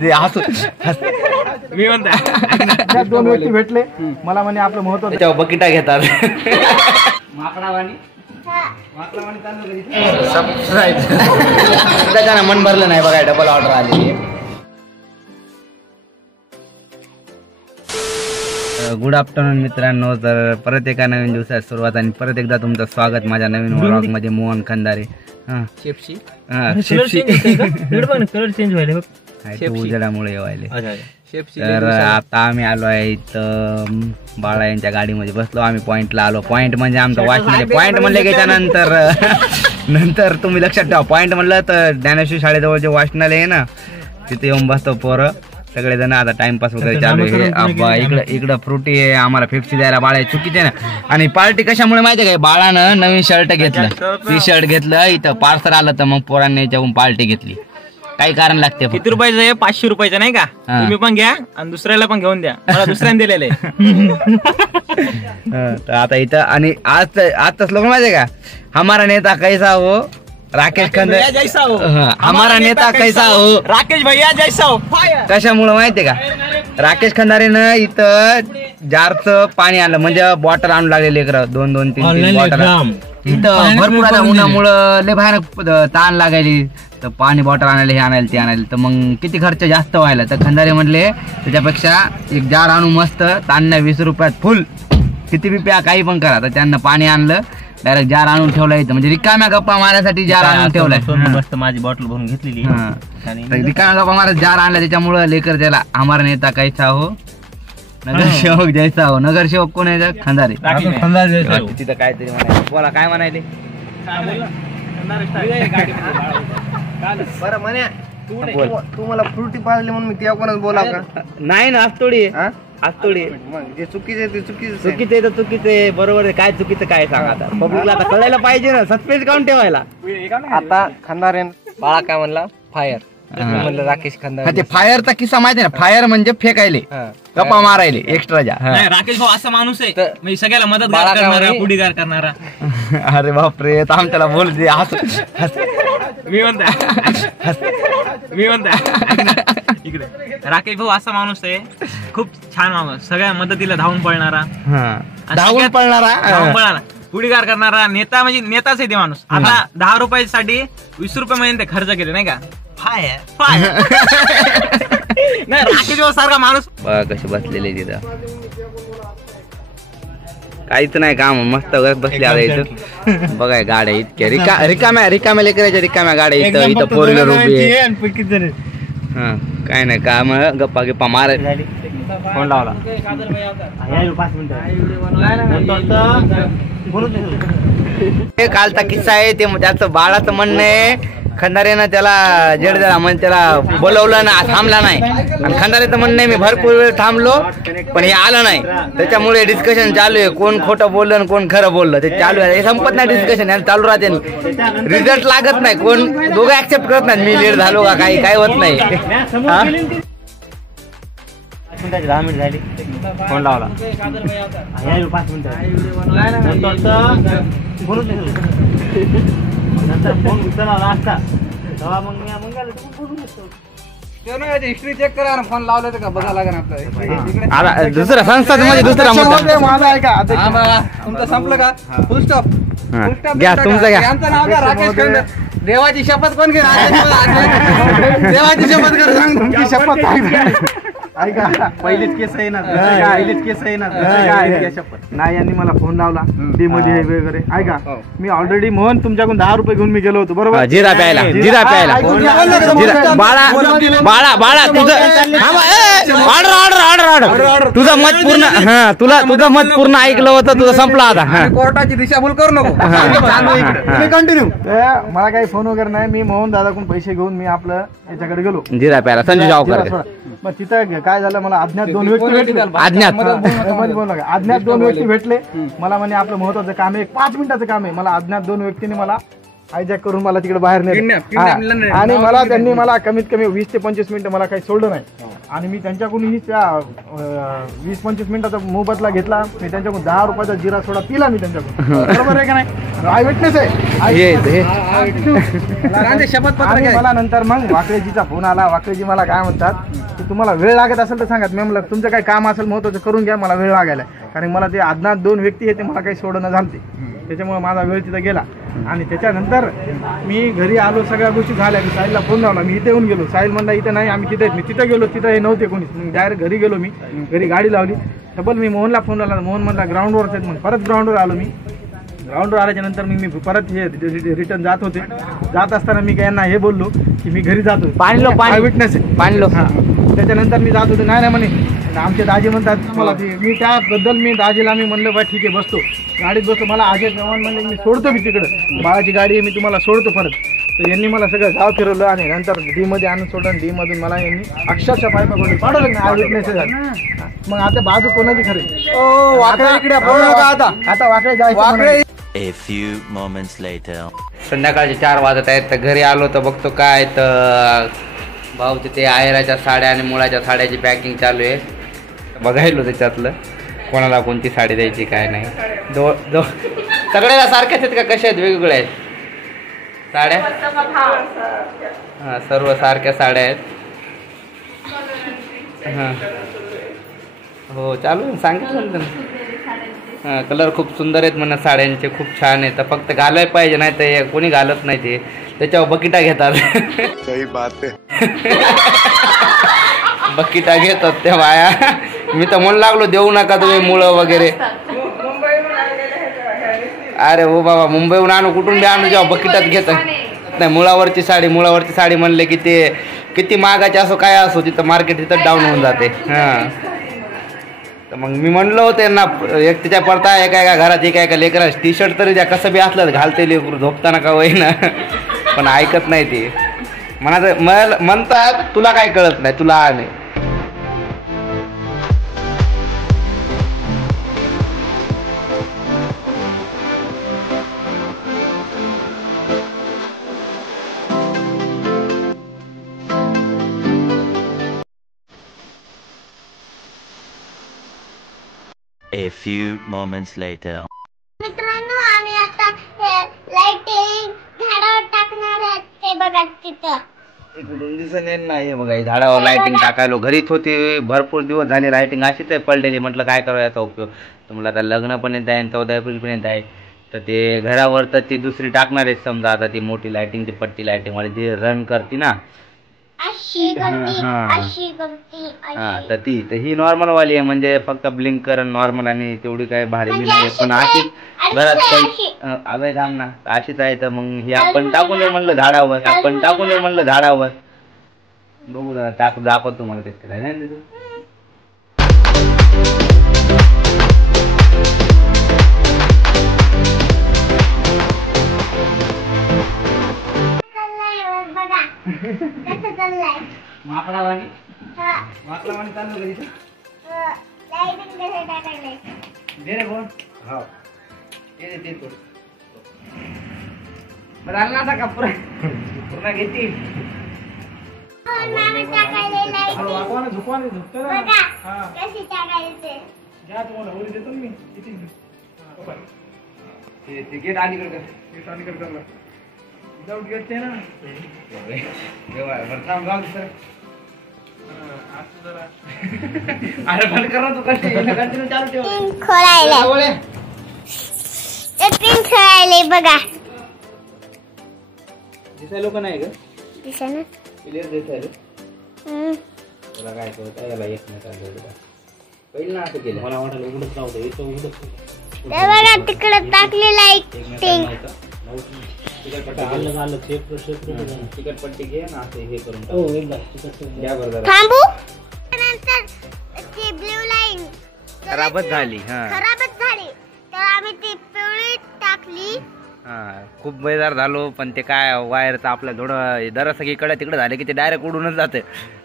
मी म्हणतो दोन व्यक्ती भेटले मला म्हणे आपलं महत्व तेव्हा बकिटा घेतात. सबस्क्राईब त्याच्यानं मन भरलं नाही बघा, डबल ऑर्डर आली. गुड आफ्टरनून मित्रांनो. तर परत एका नवीन दिवसात सुरुवात आणि परत एकदा तुमचं स्वागत माझ्या नवीन व्लॉग मध्ये. मोहन खंदारे शेपशी कलर चेंज व्हायला उजेडामुळे व्हायले. तर आता आम्ही आलो आहे इथं बाळा यांच्या गाडीमध्ये बसलो. आम्ही पॉइंटला आलो. पॉइंट म्हणजे आमचा वॉचमध्ये. पॉइंट म्हणले की त्यानंतर नंतर तुम्ही लक्षात ठेवा, पॉइंट म्हणलं तर ज्ञानेश्वर शाळेजवळ जे वाचनालय आहे ना, तिथे येऊन बसतो पोरं सगळेजण. आता टाइमपास वगैरे चालू आहे. इकडं फ्रुटी आहे. आम्हाला 50 द्यायला बाळा चुकीचे ना. आणि पार्टी कशामुळे माहिती आहे का, बाळानं नवीन शर्ट घेतलं, टी शर्ट घेतलं, इथं पार्सल आलं तर मग पोरांनी याच्याहून पार्टी घेतली. काही कारण लागते. किती रुपयाचं आहे? 500 रुपयाचं नाही का? तुम्ही पण घ्या आणि दुसऱ्याला पण घेऊन द्या. मला दुसऱ्याने दिलेलं आहे. तर आता इथं आणि आज लोक माहिती आहे का, हमारा नेता कैसा हो राकेश खंदारे जैसा हो, हमारा नेता कैसा हो राकेश भैया जैसा हो. कशामुळे माहितीये का, राकेश खंदारेनं इथं जारचं पाणी आणलं, म्हणजे बॉटल आणून लागले लेकर 2-3 बॉटल. इथं भरपूर आता उन्हामुळं लय भयानक ताण लागायली, तर पाणी बॉटल आणायला, हे आणायला ते आणायला, तर मग किती खर्च जास्त व्हायला. तर खंदारे म्हणले त्याच्यापेक्षा एक जार आणू मस्त, तांना 20 रुपयात फुल, किती बी प्या काही पण करा. तर त्यांना पाणी आणलं, डायरेक्ट जार आणून ठेवला इथं, म्हणजे रिकाम्या गप्पा मारण्यासाठी जार आणून ठेवलाय. मस्त माझी बॉटल भरून घेतलेली. रिकाम्या गप्पा मारत जार आणला, त्याच्यामुळं लेकर त्याला हमारा नेता कैसा हो नगरसेवक जैसा हो. नगरसेवक कोण आहे? खंदारे. तिथं काहीतरी म्हणायचं, बोला काय म्हणायले. बरं म्हणे तू मला फ्रुटी पाजली म्हणून मी त्या कोणाच बोला का? नाही ना, आज थोडी आज थोडी जे चुकीचे ते चुकीचे चुकीचे तर चुकीचे, बरोबर आहे. काय चुकीचं काय सांगा आता, पब्लिकला आता कळायला पाहिजे ना, सस्पेन्स काऊन ठेवायला. आता खंदारे बाळा काय म्हणला? फायर म्हणलं राकेश खंदारे. ते फायरचा किस्सा माहिती ना, फायर म्हणजे फेकायले, गप्पा मारायले एक्स्ट्राच्या. राकेश भाऊ असा माणूस आहे, म्हणजे सगळ्याला मदत करणारा, पुढीगार करणारा. अरे बापरे, आमच्याला बोल दे. मी म्हणतो इकडे राकेश भाऊ असा माणूस आहे, खूप छान माणूस, सगळ्या मदतीला धावून पळणारा, पुढीगार करणारा नेता, म्हणजे नेताच आहे ते माणूस. आता 10 रुपयासाठी 20 रुपये महिने ते खर्च केले नाही का. नाही, राकेश भाऊ सारखा माणूस बघा कसे बसलेले तिथं, काहीच नाही काम, मस्त बसले आता इथं. बघा गाड्या इतक्या रिकाम्या लेकराच्या रिकाम्या गाड्या इथं. इथं 4 व्हीलर उभी आहे. हा, काय नाही काम, गप्पा मार. फोन लावला. कालचा किस्सा आहे ते, त्याचं बाळाचं म्हणणं आहे खंदारेनं त्याला जेड दिला, म्हणजे त्याला बोलवलं ना, थांबला नाही. आणि खंदारेचं म्हणणं आहे मी भरपूर वेळ थांबलो पण हे आलं नाही, त्याच्यामुळे डिस्कशन चालू आहे, कोण खोटं बोललं आणि कोण खरं बोललं ते चालू आहे. हे संपत नाही डिस्कशन, याला चालू राहते. रिझल्ट लागत नाही, कोण दोघं ऍक्सेप्ट करत नाही मी लेट झालो का, काही होत नाही. 10 मिनिट झाली. फोन लावला. 5 मिनिट नंतर फोन उचलला असता तेव्हा मग हिस्ट्री चेक करा ना, फोन लावलं का बघा लागेल आपल्याला. दुसरा संस्था म्हणजे दुसरा माझा आहे का तुमचं संपलं का? फुल स्टॉप घ्या, तुमचं घ्या. यांचं नाव घ्या राकेश खंदारे. देवाची शपथ कोण घे? देवाची शपथ कर, सांग तुमची शपथ. ऐका, पहिलेच केस आहे ना, नाही यांनी मला फोन लावला डी मध्ये वगैरे. ऐका, मी ऑलरेडी मोहन तुमच्याकडून 10 रुपये घेऊन मी गेलो होतो, बरोबर. जिरा प्यायला बाळा तुझं ऑर्डर तुझं मत पूर्ण, हा तुला तुझं मत पूर्ण ऐकलं होतं, तुझं संपला आता. कोर्टाची दिशाभूल करू नको. कंटिन्यू. मला काही फोन वगैरे नाही, मी मोहन दादाकडून पैसे घेऊन मी आपलं याच्याकडे गेलो जिरा प्यायला, संजू जावकर. मग तिथं काय झालं, मला अज्ञात 2 व्यक्ती भेटले. अज्ञात 2 व्यक्ती भेटले मला म्हणे आपलं महत्वाचं काम आहे, 5 मिनिटाचं काम आहे. मला अज्ञात 2 व्यक्तीने मला हायजॅक करून मला तिकडे बाहेर नेलं. हा. आणि मला त्यांनी मला कमीत कमी 20 ते 25 मिनिटं मला काही सोडलं नाही. आणि मी त्यांच्याकडून त्या 20-25 मिनिटाचा मोबदला घेतला. मी त्यांच्याकडून 10 रुपयाचा जिरा सोडा पिला मी त्यांच्याकडून. बरोबर आहे का नाही? आय विटनेस आहे. आणि मला नंतर मग वाकळेजीचा फोन आला. वाकळेजी मला काय म्हणतात की तुम्हाला वेळ लागत असेल तर सांगा. मी म्हणलं तुमचं काही काम असेल महत्वाचं करून घ्या, मला वेळ लागायला. कारण मला ते अज्ञात 2 व्यक्ती आहे ते मला काही सोडणं झालते, त्याच्यामुळे माझा वेळ तिथं गेला. आणि त्याच्यानंतर मी घरी आलो, सगळ्या गोष्टी झाल्या. मी साहिलला फोन लावला, मी इथे येऊन गेलो. साहिल म्हणला इथं नाही, आम्ही तिथे. मी तिथं गेलो, तिथं हे नव्हते कोणीच. मग डायरेक्ट घरी गेलो. मी घरी गाडी लावली. डबल मी मोहनला फोन लावला. मोहन म्हणला ग्राउंडवरच आहेत म्हणून. परत ग्राउंडवर आलो. मी ग्राउंडवर आल्याच्या नंतर मी परत हे रिटर्न जात होते. जात असताना मी यांना हे बोललो की मी घरी जातो. पाणी विटनेस पाणलो. त्याच्यानंतर मी जात होते. नाही म्हणे आमचे दाजी म्हणतात मला ती. मी त्याबद्दल मी दाजीला मी म्हणलं बा ठीक आहे बसतो, गाडीत बसतो. मला अजय चव्हाण म्हणले मी सोडतो, मी तिकडं बाळाची गाडी आहे, मी तुम्हाला सोडतो परत. तर यांनी मला सगळं गाव फिरवलं आणि नंतर डी मध्ये आणून सोडलं. डी मधून मला यांनी अक्षरशः पायपा पडले पाडवलं नाही. आय विटनेस झालं. मग आता बाजू कोणाची खरी? आता वाकडे जायचं. A few moments later. संध्याकाळचे 4 वाजत आहेत. तर घरी आलो तर बघतो काय तर भाऊचे ते आहेराच्या साड्या आणि मुळाच्या साड्याची पॅकिंग चालू आहे. बघायलो त्याच्यातलं कोणाला कोणती साडी द्यायची काय नाही. सगळ्याला सारख्याच आहेत का कशा आहेत? वेगवेगळ्या आहेत साड्या? हां, सर्व सारख्या साड्या आहेत. हां हो चालू सांगितलं ना. हां, कलर खूप सुंदर आहेत म्हणा साड्यांचे, खूप छान आहेत. फक्त घालायला पाहिजे, नाही तर कोणी घालत नाही. ते त्याच्यावर बकिटा घेतात. सही बात आहे. बकिटा घेतात त्या बाया. मी तर म्हणू लागलो देऊ नका तुम्ही मुळं वगैरे. अरे हो बाबा, मुंबईहून आणू कुठून बी आणू, जेव्हा बकिटात घेतात. नाही, मुळावरची साडी म्हणले की ते किती महागाची असो काय असो, तिथं मार्केट तिथं डाऊन होऊन जाते. हां, तर मग मी म्हणलो होते ना एक तिच्या पडता एका घरात एका लेकरा टी शर्ट तरी द्या, कसं बी असलं घालते लेकरू झोपताना का होईना. पण ऐकत नाही ते. म्हणतात तुला काय कळत नाही, तुला नाही. A few moments later. मित्रांनो, आम्ही आता लाइटिंग झाडावर टाकणार आहे. ते बघा तिथं. इकडून दिसले नाही बघा, झाडावर लाइटिंग टाकायलो. घरीच होती भरपूर दिवस झाले, लाइटिंग अशीच आहे पडलेली. म्हटलं काय करावं याचा उपयोग. तर मला आता लग्न पण येत आहे, 14 एप्रिलपर्यंत आहे. तर ते घरावर तर ती दुसरी टाकणार आहे समजा. आता ती मोठी लाइटिंगची पट्टी लाइटिंग वाली जी रन करते ना, हा, तर ती तर ही नॉर्मल वाली आहे. म्हणजे फक्त ब्लिंक कर नॉर्मल, आणि तेवढी काय भारी बी नाही. पण अशीच घरात अभय थांब ना, अशीच आहे. तर मग ही आपण टाकून दे म्हणलं झाडावर. बघू दाखवतो तुम्हाला ते. माकडावाणी चालू कधी दे रे कोण. हो ते तो बरं का पूर्ण घेते. गेट अलीकडे विदाउट गेट ना. अरे बंद कर ना तू. कंटिन्यू चालू ठेव. बघा दिसायलो का नाही ग? दिसेना क्लिअर दिसायलो. तुला काय कळत याला येत नाही का? पहिलं ना असं केलं मला वाटलं उघडत नव्हतं. इथं उघडत बघा तिकडे टाकली लाइटिंग. तिकटपट्टी घे ना, असं हे करून थांबू. नंतर ती ब्लू लाईन खराबच झाली. तर आम्ही ती पिवळी टाकली. खूप बेजार झालो. पण ते काय वायरचं आपलं थोडं जरासं इकडे तिकडे झालं की ते डायरेक्ट उडूनच जाते.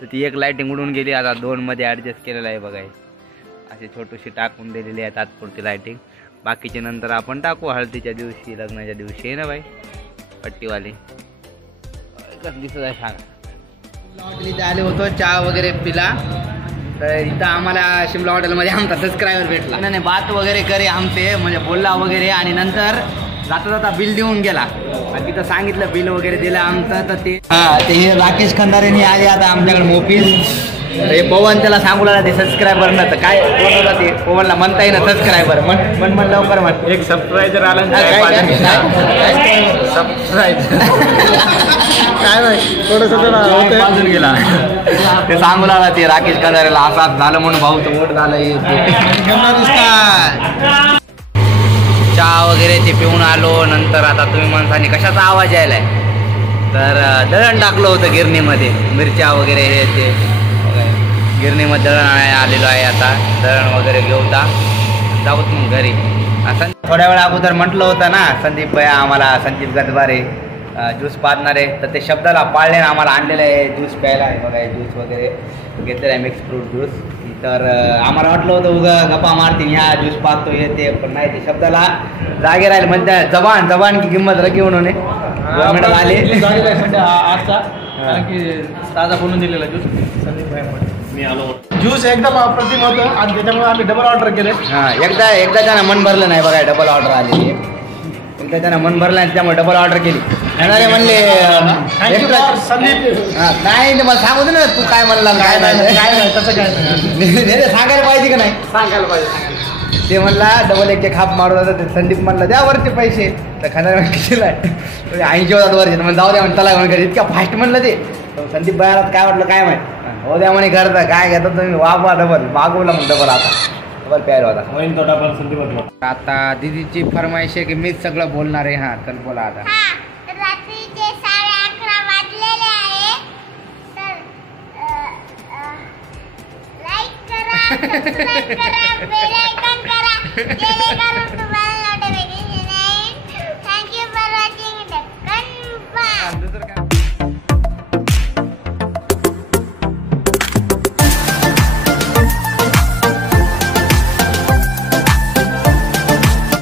तर ती एक लाइटिंग उडून गेली. आता 2 मध्ये ऍडजस्ट केलेलं आहे बघा. अशी छोटीशी टाकून दिलेली आहे तात्पुरती लाइटिंग. बाकीचे नंतर आपण टाकू हळदीच्या दिवशी, लग्नाच्या दिवशी आहे ना बाई. पट्टीवाले कसं दिसत आहे सांगा. हॉटेल आले होतो, चहा वगैरे पिला. तर इथं आम्हाला शिमला हॉटेलमध्ये आमचा सबस्क्रायबर भेटला. नाही बात वगैरे करे आमचे म्हणजे बोलला वगैरे आणि नंतर जाता जाता बिल देऊन गेला. आणि तिथं सांगितलं बिल वगैरे दिलं आमचं. तर ते हे राकेश खंदारेंनी आले आता आमच्याकडे मोफीस. हे पवन त्याला सांगू लागला ते सबस्क्रायबर ना. तर काय कोण होता ते पवनला म्हणता येईना सबस्क्रायबर. म्हण लवकर म्हण. एक सबस्क्रायबर आला बाजून गेला. ते सांगू लागला ते राकेश खंदारेला असाच झालं म्हणून भाऊ तर मोठ झालं. चहा वगैरे ते पिऊन आलो. नंतर आता तुम्ही माणसाने कशाचा आवाज यायलाय तर दळण टाकलं होतं गिरणीमध्ये. मिरच्या वगैरे हे ते गिरणीमध्ये दळण आलेलो आहे. आता दळण वगैरे घेऊता जाऊत मग घरी. असं थोड्या वेळा अगोदर म्हटलं होतं ना संदीप भैया आम्हाला, संदीप गदबारे ज्यूस पाजणार आहे. तर ते शब्दाला पाळले ना आम्हाला आणलेलं आहे ज्यूस प्यायला आहे. बघा ज्यूस वगैरे घेतलेलं आहे मिक्स फ्रूट ज्यूस. तर आम्हाला वाटलं होतं उगा गप्पा मारतील ह्या ज्यूस पाहतो येते, पण नाही ते शब्दाला जागे राहील. म्हणजे जबान की किंमत रखी म्हणून गव्हर्नमेंट आले आजचा कारण की ताजा बनवून दिलेला ज्यूस संदीप भाई मी आलो. ज्यूस एकदम अप्रतिम होतं आणि त्याच्यामुळे आम्ही डबल ऑर्डर केले. हां एकदा त्यानं मन भरलं नाही बघा. डबल ऑर्डर आली. एकदा त्यानं मन भरलं नाही त्यामुळे डबल ऑर्डर केली. येणारे म्हणले संदीप नाही मला सांगू दे ना तू काय म्हणला काय नाही तसं काय सांगायला पाहिजे का नाही. सांगायला पाहिजे. ते म्हणला डबल एक खाप मारत होता. ते संदीप म्हणला द्या वरचे पैसे. तर खाणार कितीला 80 होतात वरचे. मग जाऊ द्या म्हणून त्याला म्हणून इतक्या फास्ट म्हणलं ते. संदीप बाहेर काय वाटलं काय माहिती. हो द्या म्हणे करता काय घेतात तुम्ही वापवा डबल मागवला मग डबल. आता डबल प्यायला होता. आता दीदीची फरमाईश आहे की मीच सगळं बोलणार आहे. हा चल बोला आता. रात्रीचे 11:30 वाजलेले आहे. तर लाईक करा, सबस्क्राईब करा, बेल आयकॉन करा जेणेकरून